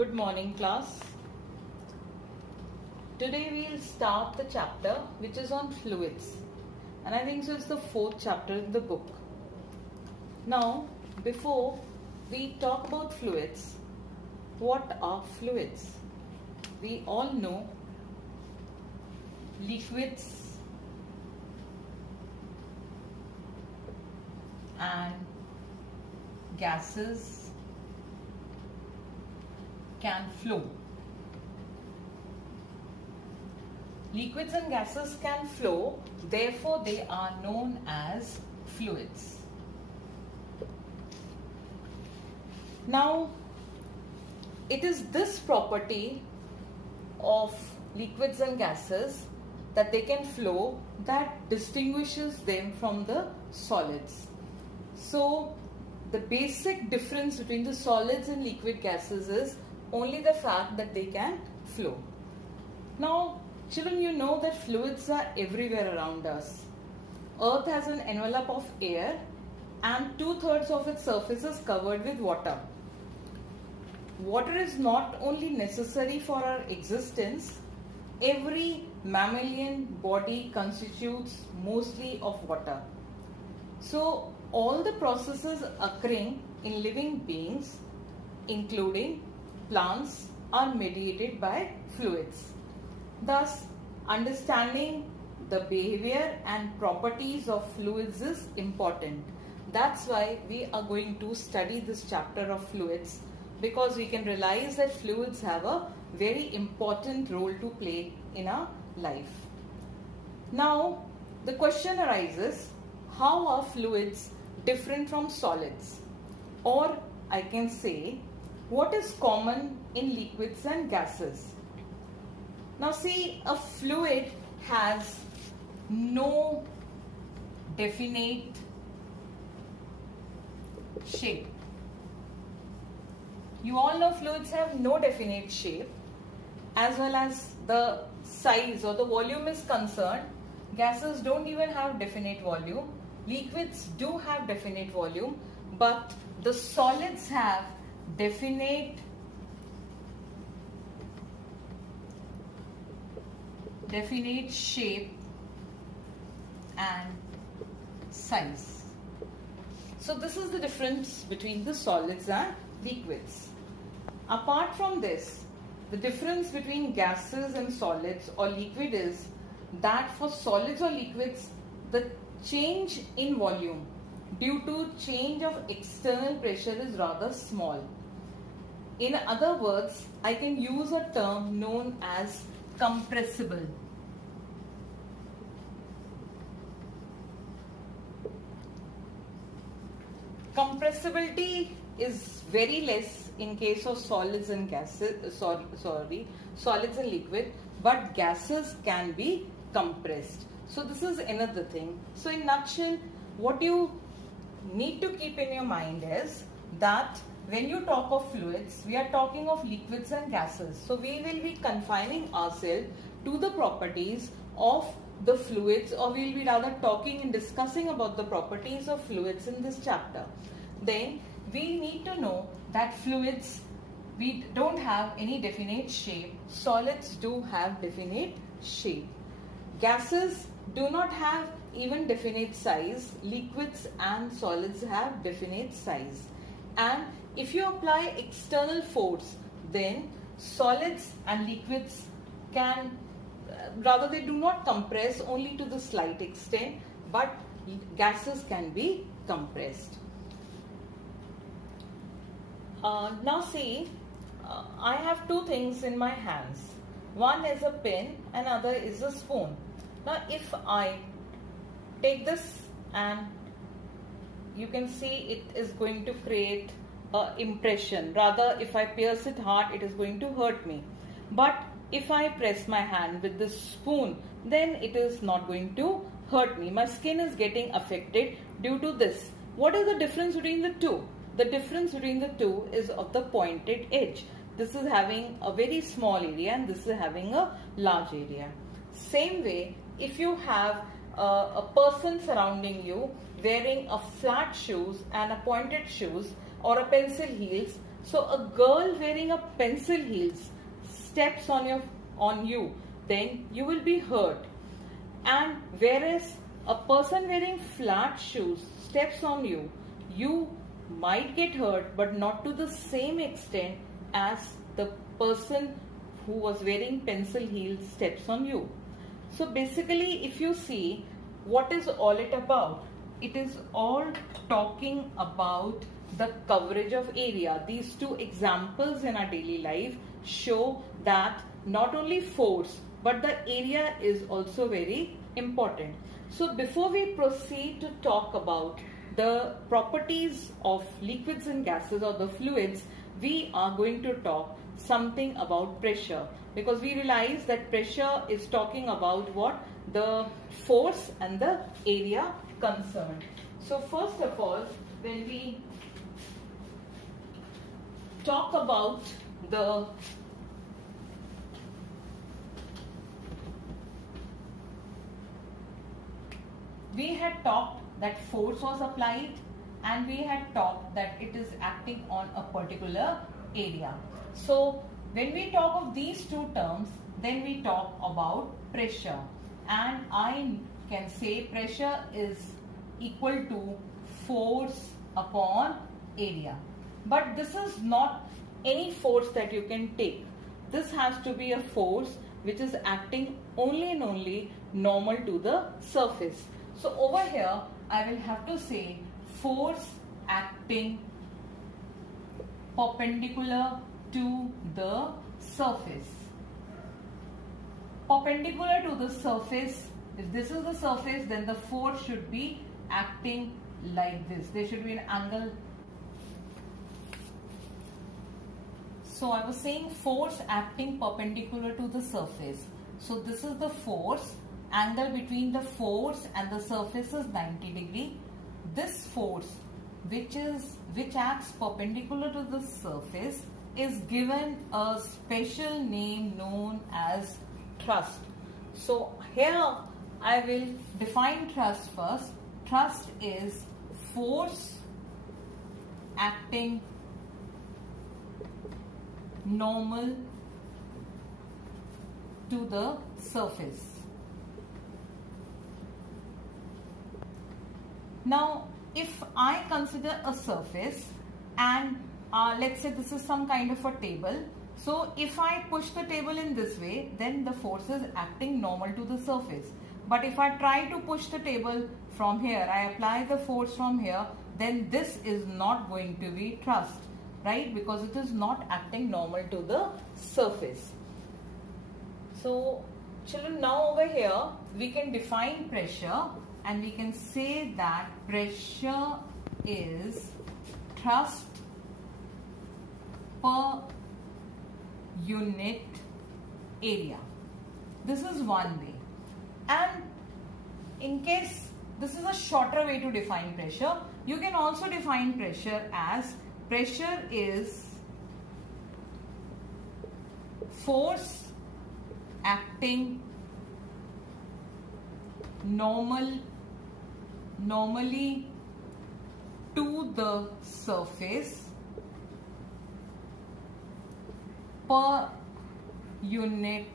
Good morning, class. Today we'll start the chapter which is on fluids, and I think so it's the fourth chapter in the book. Now, before we talk about fluids, what are fluids? We all know liquids and gases can flow. Liquids and gases can flow, therefore they are known as fluids. Now, it is this property of liquids and gases that they can flow that distinguishes them from the solids. So, the basic difference between the solids and liquid gases is only the fact that they can flow. Now, children, you know that fluids are everywhere around us. Earth has an envelope of air and 2/3 of its surface is covered with water. Water is not only necessary for our existence, every mammalian body constitutes mostly of water. So, all the processes occurring in living beings, including plants, are mediated by fluids. Thus, understanding the behavior and properties of fluids is important. That's why we are going to study this chapter of fluids, because we can realize that fluids have a very important role to play in our life. Now, the question arises, how are fluids different from solids? Or I can say, what is common in liquids and gases? Now see, a fluid has no definite shape. You all know fluids have no definite shape. As well as the size or the volume is concerned, gases don't even have definite volume. Liquids do have definite volume, but the solids have definite shape and size. So this is the difference between the solids and liquids. Apart from this, the difference between gases and solids or liquid is that for solids or liquids, the change in volume due to change of external pressure is rather small. In other words, I can use a term known as compressible. Compressibility is very less in case of solids and gases, solids and liquid, but gases can be compressed. So this is another thing. So in nutshell, what you need to keep in your mind is that when you talk of fluids, we are talking of liquids and gases. So we will be confining ourselves to the properties of the fluids, or we will be rather talking and discussing about the properties of fluids in this chapter. Then we need to know that fluids, we don't have any definite shape. Solids do have definite shape. Gases do not have even definite size. Liquids and solids have definite size. And if you apply external force, then solids and liquids can, rather they do not compress, only to the slight extent, but gases can be compressed. Now see, I have two things in my hands. One is a pen and other is a spoon. Now if I take this, and you can see it is going to create an impression. Rather, if I pierce it hard, it is going to hurt me. But if I press my hand with this spoon, then it is not going to hurt me. My skin is getting affected due to this. What is the difference between the two? The difference between the two is of the pointed edge. This is having a very small area and this is having a large area. Same way, if you have a person surrounding you wearing a flat shoes and a pointed shoes or a pencil heels, So a girl wearing a pencil heels steps on you, then you will be hurt. And whereas a person wearing flat shoes steps on you, you might get hurt, but not to the same extent as the person who was wearing pencil heels steps on you. So basically, if you see, what is all it about? It is all talking about the coverage of area. These two examples in our daily life show that not only force but the area is also very important. So before we proceed to talk about the properties of liquids and gases or the fluids, we are going to talk something about pressure, because we realize that pressure is talking about what? The force and the area concerned. So first of all, when we talk about the we had talked that force was applied, and we had talked that it is acting on a particular area. So when we talk of these two terms, then we talk about pressure, and I can say pressure is equal to force upon area. But this is not any force that you can take. This has to be a force which is acting only and only normal to the surface. So over here, I will have to say force acting perpendicular to the surface. Perpendicular to the surface, if this is the surface, then the force should be acting like this. There should be an angle. So I was saying force acting perpendicular to the surface. So this is the force. Angle between the force and the surface is 90 degree. This force which acts perpendicular to the surface is given a special name known as thrust. So here I will define thrust first. Thrust is force acting normal to the surface. Now, if I consider a surface and let's say this is some kind of a table. So, if I push the table in this way, then the force is acting normal to the surface. But if I try to push the table from here, I apply the force from here, then this is not going to be thrust, right? Because it is not acting normal to the surface. So, children, now over here, we can define pressure. And we can say that pressure is thrust per unit area. This is one way. And in case this is a shorter way to define pressure, you can also define pressure as pressure is force acting normally to the surface per unit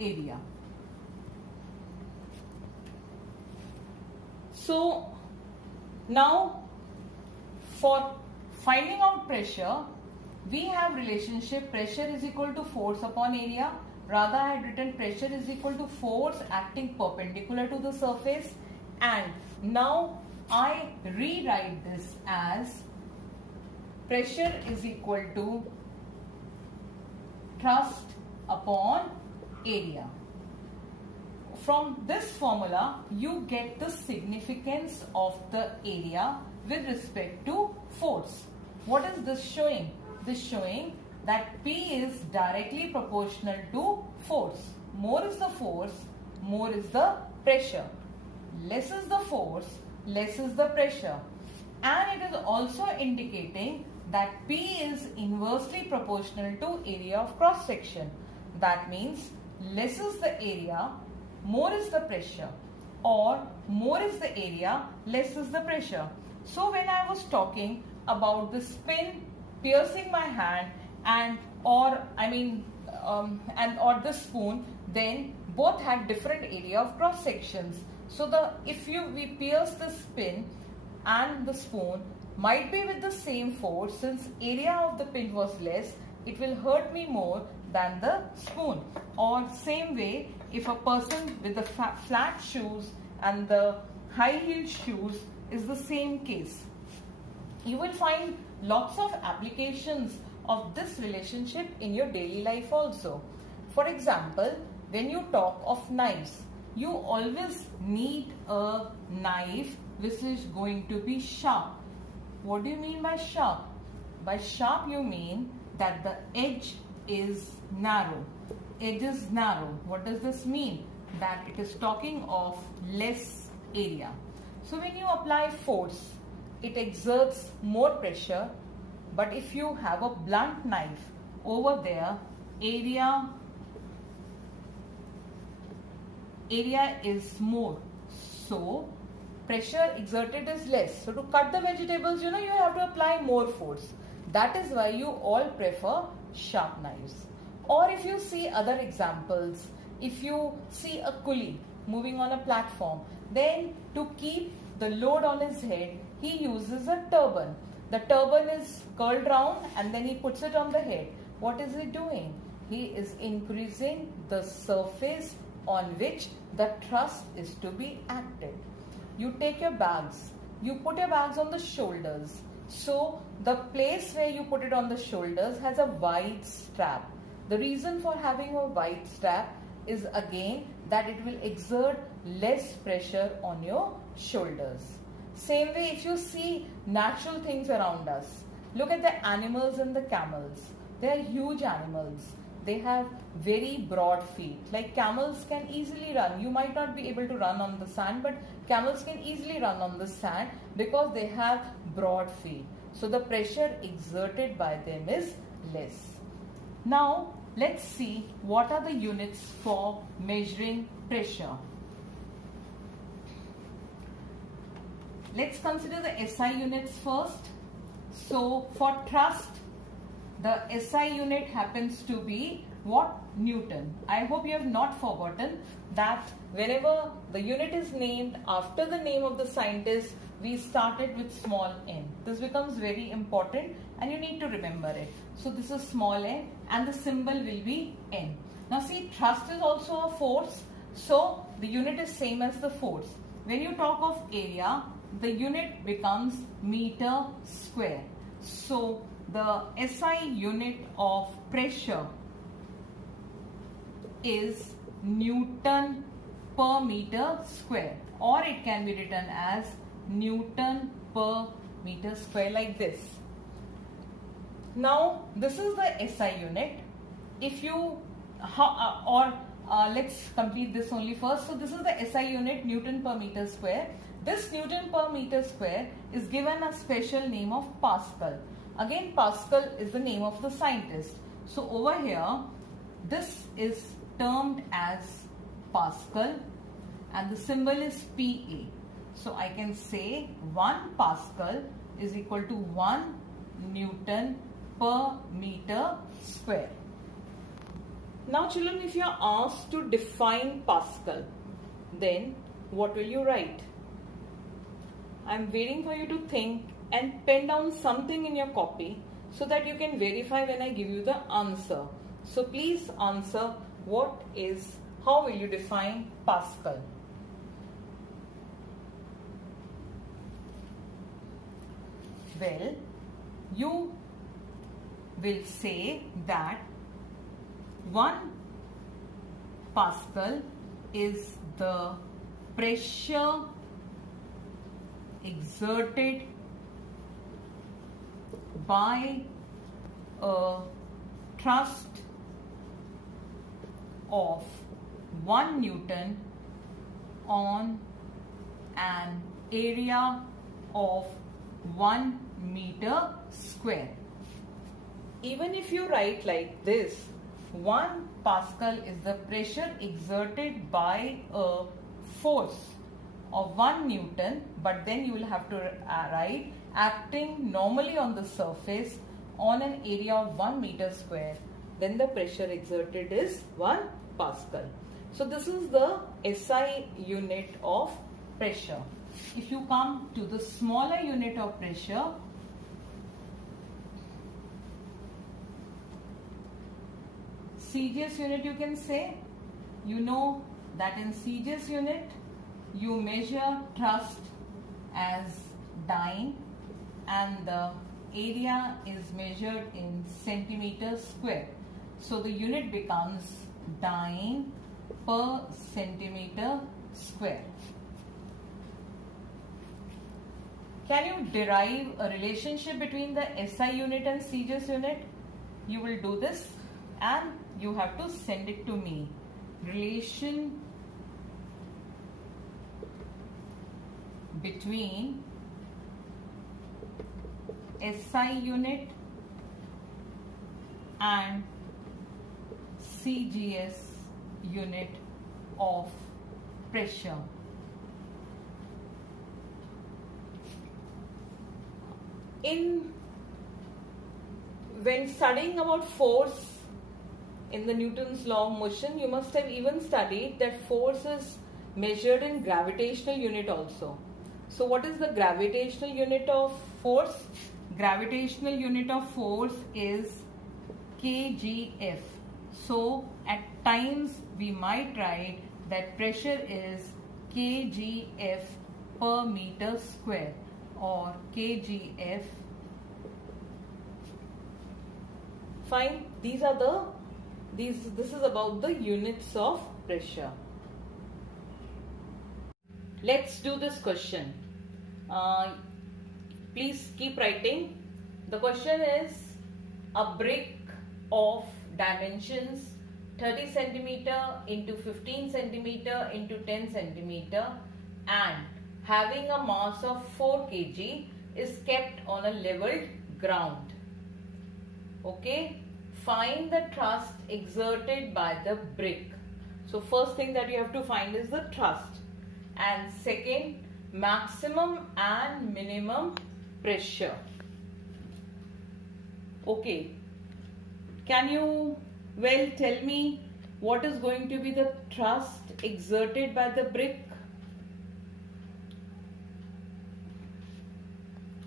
area. So now for finding out pressure, we have relationship pressure is equal to force upon area. Rather, I had written pressure is equal to force acting perpendicular to the surface, and now I rewrite this as pressure is equal to thrust upon area. From this formula, you get the significance of the area with respect to force. What is this showing? This showing that P is directly proportional to force. More is the force, more is the pressure. Less is the force, less is the pressure. And it is also indicating that P is inversely proportional to area of cross section. That means less is the area, more is the pressure, or more is the area, less is the pressure. So when I was talking about the spin piercing my hand and or the spoon, then both had different area of cross sections. So we pierce this pin and the spoon might be with the same force, since area of the pin was less, it will hurt me more than the spoon. Or same way, if a person with the flat shoes and the high heel shoes is the same case. You will find lots of applications of this relationship in your daily life also. For example, when you talk of knives, you always need a knife which is going to be sharp. What do you mean by sharp? By sharp you mean that the edge is narrow. Edge is narrow. What does this mean? That it is talking of less area. So when you apply force, it exerts more pressure, but if you have a blunt knife over there, area is more, so pressure exerted is less. So to cut the vegetables, you have to apply more force. That is why you all prefer sharp knives. Or if you see other examples, if you see a coolie moving on a platform, then to keep the load on his head, he uses a turban. The turban is curled round and then he puts it on the head. What is he doing? He is increasing the surface on which the thrust is to be acted. You take your bags, you put your bags on the shoulders. So the place where you put it on the shoulders has a wide strap. The reason for having a wide strap is again that it will exert less pressure on your shoulders. Same way, if you see natural things around us, look at the animals and the camels. They are huge animals. They have very broad feet. Like camels can easily run. You might not be able to run on the sand, but camels can easily run on the sand because they have broad feet. So the pressure exerted by them is less. Now let's see what are the units for measuring pressure. Let's consider the SI units first. So for thrust, the SI unit happens to be what? Newton. I hope you have not forgotten that whenever the unit is named after the name of the scientist, we started with small n. This becomes very important and you need to remember it. So this is small n and the symbol will be n. Now see, thrust is also a force, so the unit is same as the force. When you talk of area, the unit becomes meter square. So the SI unit of pressure is Newton per meter square, or it can be written as Newton per meter square, like this. Now this is the SI unit. If you let's complete this only first. So this is the SI unit, Newton per meter square. This Newton per meter square is given a special name of Pascal. Again, Pascal is the name of the scientist. So over here, this is termed as Pascal and the symbol is PA. So I can say 1 Pascal is equal to 1 Newton per meter square. Now children, if you are asked to define Pascal, then what will you write? I am waiting for you to think and pen down something in your copy so that you can verify when I give you the answer. So please answer how will you define Pascal? Well, you will say that 1 Pascal is the pressure exerted by a thrust of 1 Newton on an area of 1 meter square. Even if you write like this, 1 Pascal is the pressure exerted by a force of 1 Newton, but then you will have to write acting normally on the surface on an area of 1 meter square, then the pressure exerted is 1 Pascal. So this is the SI unit of pressure. If you come to the smaller unit of pressure, CGS unit you can say, you know that in CGS unit you measure thrust as dyne and the area is measured in centimeters square. So the unit becomes dyne per centimeter square. Can you derive a relationship between the SI unit and CGS unit? You will do this and you have to send it to me. Relation between SI unit and CGS unit of pressure. When studying about force in the Newton's law of motion, you must have even studied that force is measured in gravitational unit also. So what is the gravitational unit of force? Gravitational unit of force is kgf. So at times we might write that pressure is kgf per meter square or kgf. Fine. This is about the units of pressure. Let's do this question. Please keep writing. The question is a brick of dimensions 30 centimeter into 15 centimeter into 10 centimeter and having a mass of 4 kg is kept on a leveled ground. Okay, find the thrust exerted by the brick. So first thing that you have to find is the thrust, and second, maximum and minimum pressure. Okay, can you tell me what is going to be the thrust exerted by the brick?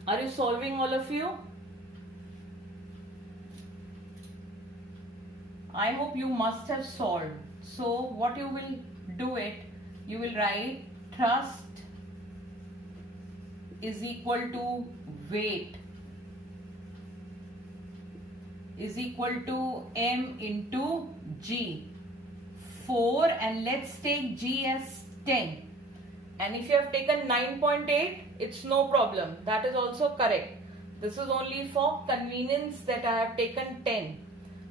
Are you solving, all of you? I hope you must have solved. So what you will do it, you will write thrust is equal to weight is equal to m into g. 4, and let's take g as 10. And if you have taken 9.8, it's no problem. That is also correct. This is only for convenience that I have taken 10.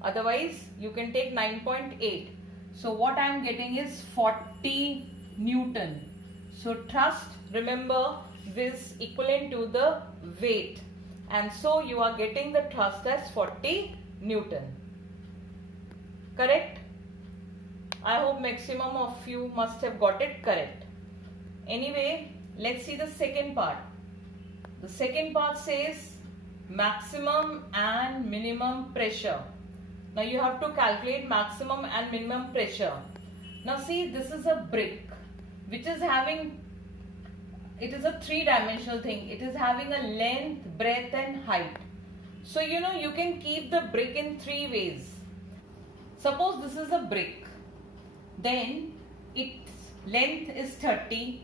Otherwise, you can take 9.8. So what I am getting is 40 Newton. So thrust, remember, is equivalent to the weight. And so you are getting the thrust as 40 Newton. Correct? I hope maximum of you must have got it correct. Anyway, let's see the second part. The second part says maximum and minimum pressure. Now you have to calculate maximum and minimum pressure. Now see, this is a brick which is having, it is a three-dimensional thing. It is having a length, breadth and height. So you know, you can keep the brick in three ways. Suppose this is a brick. Then its length is 30,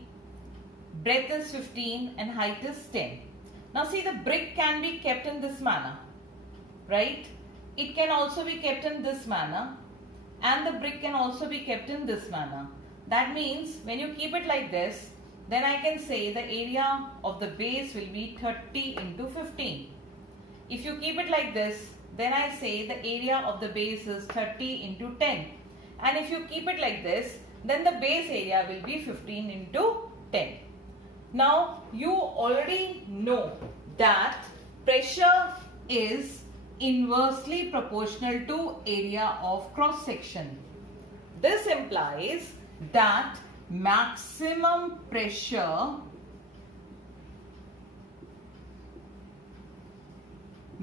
breadth is 15 and height is 10. Now see, the brick can be kept in this manner, right? It can also be kept in this manner, and the brick can also be kept in this manner. That means when you keep it like this, then I can say the area of the base will be 30 into 15. If you keep it like this, then I say the area of the base is 30 into 10. And if you keep it like this, then the base area will be 15 into 10. Now you already know that pressure is inversely proportional to area of cross section. This implies that maximum pressure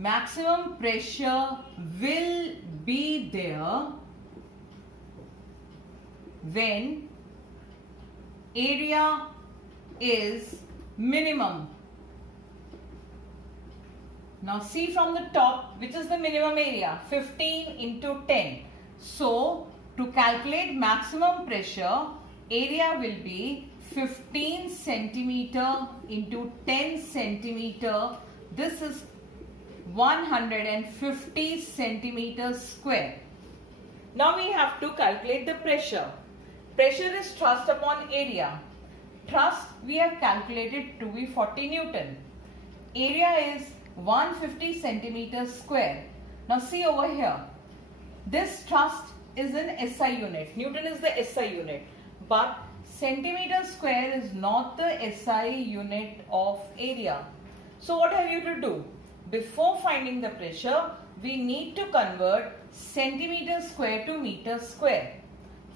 maximum pressure will be there when area is minimum. Now see from the top, which is the minimum area? 15 into 10. So to calculate maximum pressure, area will be 15 centimeter into 10 centimeter. This is 150 centimeters square. Now we have to calculate the pressure. Pressure is thrust upon area. Thrust we have calculated to be 40 Newton. Area is 150 centimeters square. Now see over here. This thrust is in SI unit. Newton is the SI unit. But centimeter square is not the SI unit of area. So what have you to do? Before finding the pressure, we need to convert centimeter square to meter square.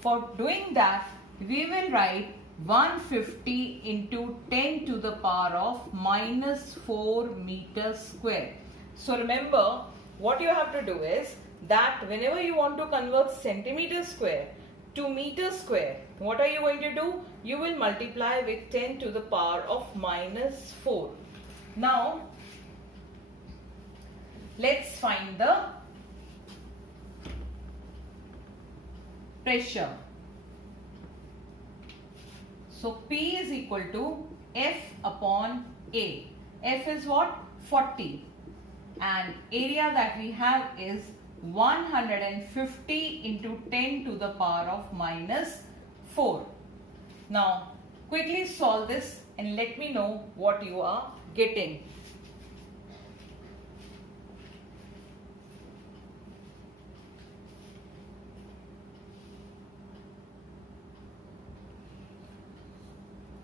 For doing that, we will write 150 into 10 to the power of minus 4 meters square. So remember, what you have to do is that whenever you want to convert centimeter square to meter square, what are you going to do? You will multiply with 10 to the power of minus 4. Now, let's find the pressure. So P is equal to F upon A. F is what? 40. And area that we have is 150 into 10 to the power of minus 4. Now, quickly solve this and let me know what you are getting.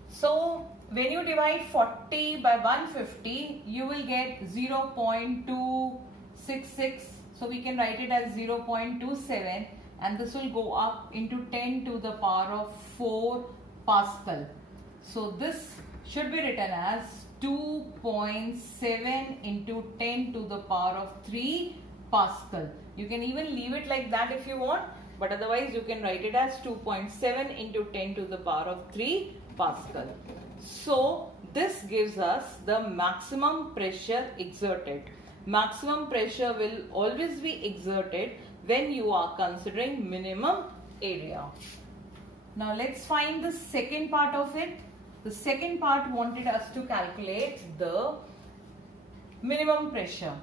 So, when you divide 40 by 150, you will get 0.266. So, we can write it as 0.27 and this will go up into 10 to the power of 4 Pascal. So, this should be written as 2.7 into 10 to the power of 3 Pascal. You can even leave it like that if you want, but otherwise you can write it as 2.7 into 10 to the power of 3 Pascal. So this gives us the maximum pressure exerted. Maximum pressure will always be exerted when you are considering minimum area. Now let's find the second part of it. The second part wanted us to calculate the minimum pressure.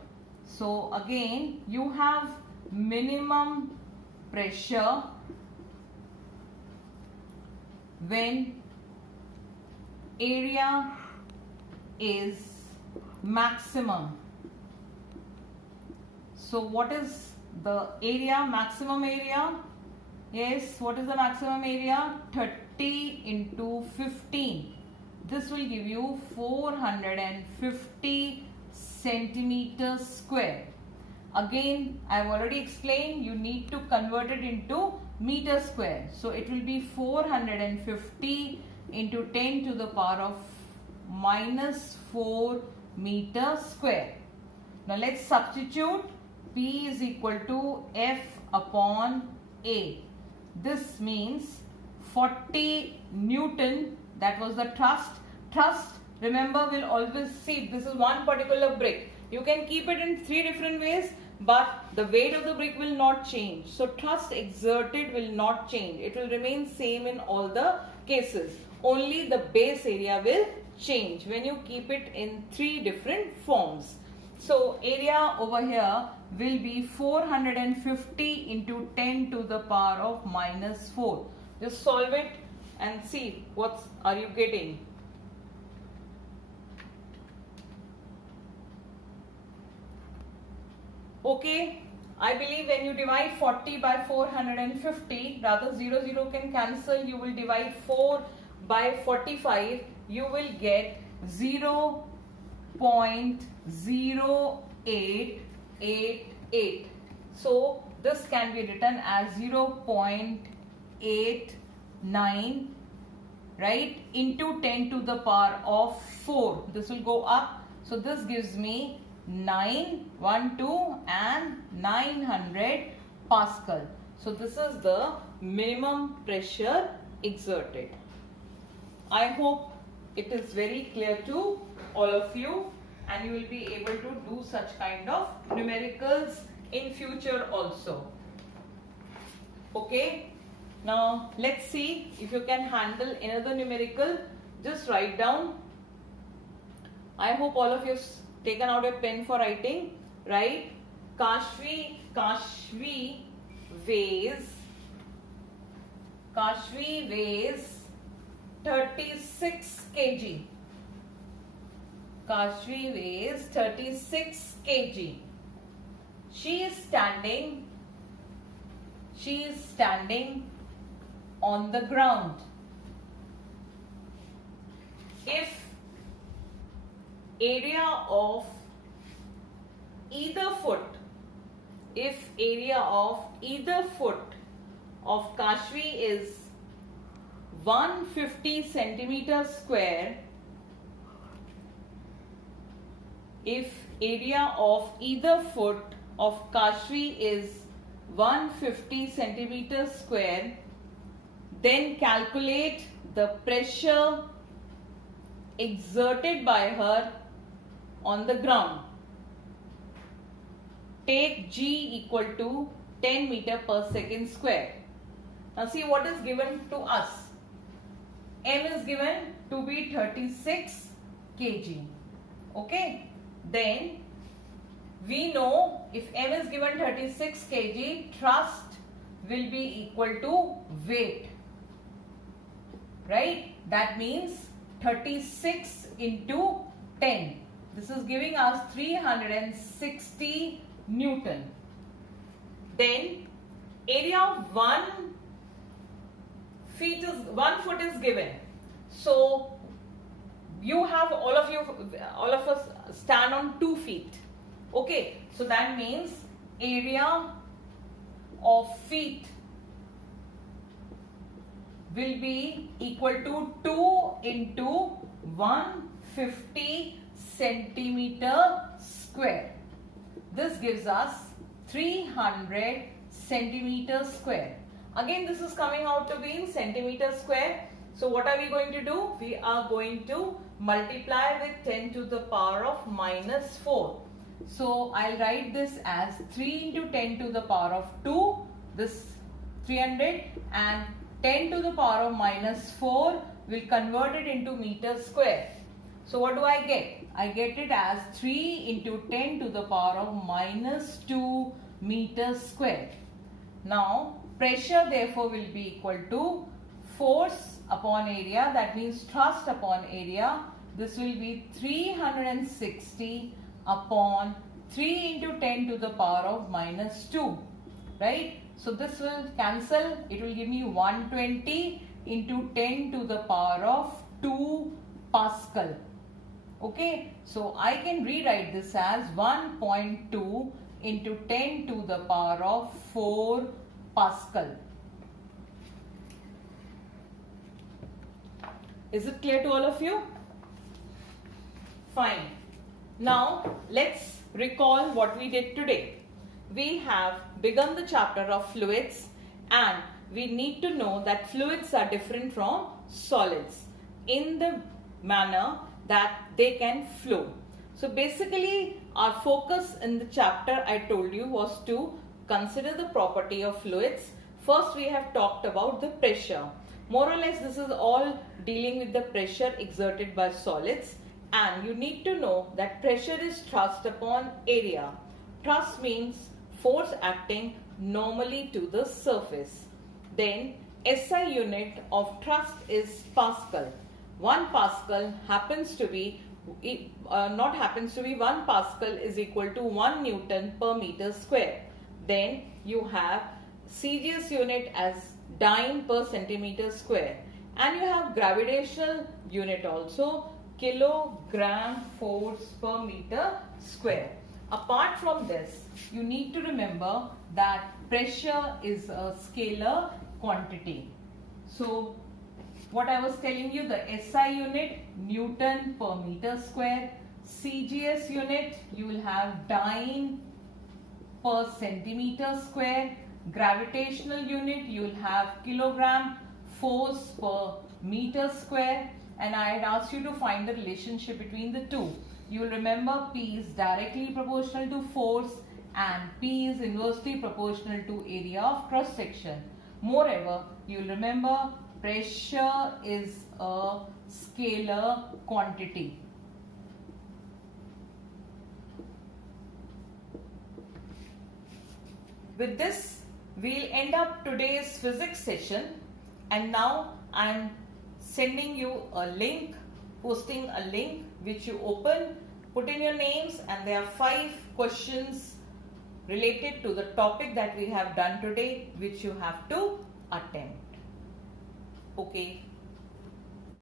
So again you have minimum pressure when area is maximum. So what is the area, maximum area? Yes, what is the maximum area? 30 into 15. This will give you 450 centimeters square. Again, I have already explained you need to convert it into meter square. So it will be 450 into 10 to the power of minus 4 meter square. Now let's substitute. P is equal to F upon A. This means 40 Newton, that was the thrust. Thrust, remember, will always see, this is one particular brick. You can keep it in 3 different ways, but the weight of the brick will not change. So thrust exerted will not change. It will remain same in all the cases. Only the base area will change when you keep it in 3 different forms. So area over here will be 450 into 10 to the power of minus 4. Just solve it and see what are you getting. Okay, I believe when you divide 40 by 450, rather 0 can cancel, you will divide 4 by 45, you will get 0.0888. So this can be written as 0.89, right, into 10 to the power of 4. This will go up. So this gives me and 900 Pascal. So this is the minimum pressure exerted. I hope it is very clear to all of you, and you will be able to do such kind of numericals in future also. Okay, now let's see if you can handle another numerical. Just write down. I hope all of you have taken out a pen for writing. Right? Kashvi weighs 36 kg. Kashvi weighs 36 kg. She is standing on the ground. If area of either foot of Kashvi is 150 centimeters square, if area of either foot of Kashvi is 150 centimeters square, then calculate the pressure exerted by her on the ground. Take G equal to 10 meter per second square. Now see what is given to us. M is given to be 36 kg. Okay. Then we know if M is given 36 kg, thrust will be equal to weight. Right? That means 36 into 10. This is giving us 360 Newton. Then area of 1 foot is given. So you have all of us stand on 2 feet. Okay, so that means area of feet will be equal to 2 into 150 centimeter square. This gives us 300 centimeter square. Again, this is coming out to be in centimeter square. So what are we going to do? We are going to multiply with 10 to the power of minus 4. So I'll write this as 3 into 10 to the power of 2, this 300, and 10 to the power of minus 4 will convert it into meter square. So what do I get? I get it as 3 into 10 to the power of minus 2 meters square. Now pressure therefore will be equal to force upon area, that means thrust upon area. This will be 360 upon 3 into 10 to the power of minus 2. Right? So this will cancel. It will give me 120 into 10 to the power of 2 Pascal. Okay, so I can rewrite this as 1.2 into 10 to the power of 4 Pascal. Is it clear to all of you? Fine. Now let's recall what we did today. We have begun the chapter of fluids, and we need to know that fluids are different from solids in the manner that they can flow. So basically our focus in the chapter, I told you, was to consider the property of fluids. First we have talked about the pressure. More or less this is all dealing with the pressure exerted by solids, and you need to know that pressure is thrust upon area. Thrust means force acting normally to the surface. Then SI unit of thrust is Pascal. 1 Pascal happens to be, 1 Pascal is equal to 1 Newton per meter square. Then you have CGS unit as dyne per centimeter square, and you have gravitational unit also, kilogram force per meter square. Apart from this, you need to remember that pressure is a scalar quantity. So what I was telling you, the SI unit Newton per meter square, CGS unit, you will have dyne per centimeter square. Gravitational unit, you will have kilogram force per meter square. And I had asked you to find the relationship between the two. You will remember P is directly proportional to force and P is inversely proportional to area of cross section. Moreover, you will remember pressure is a scalar quantity. With this, we'll end up today's physics session, and now I'm sending you a link, posting a link which you open, put in your names, and there are 5 questions related to the topic that we have done today which you have to attempt. Okay.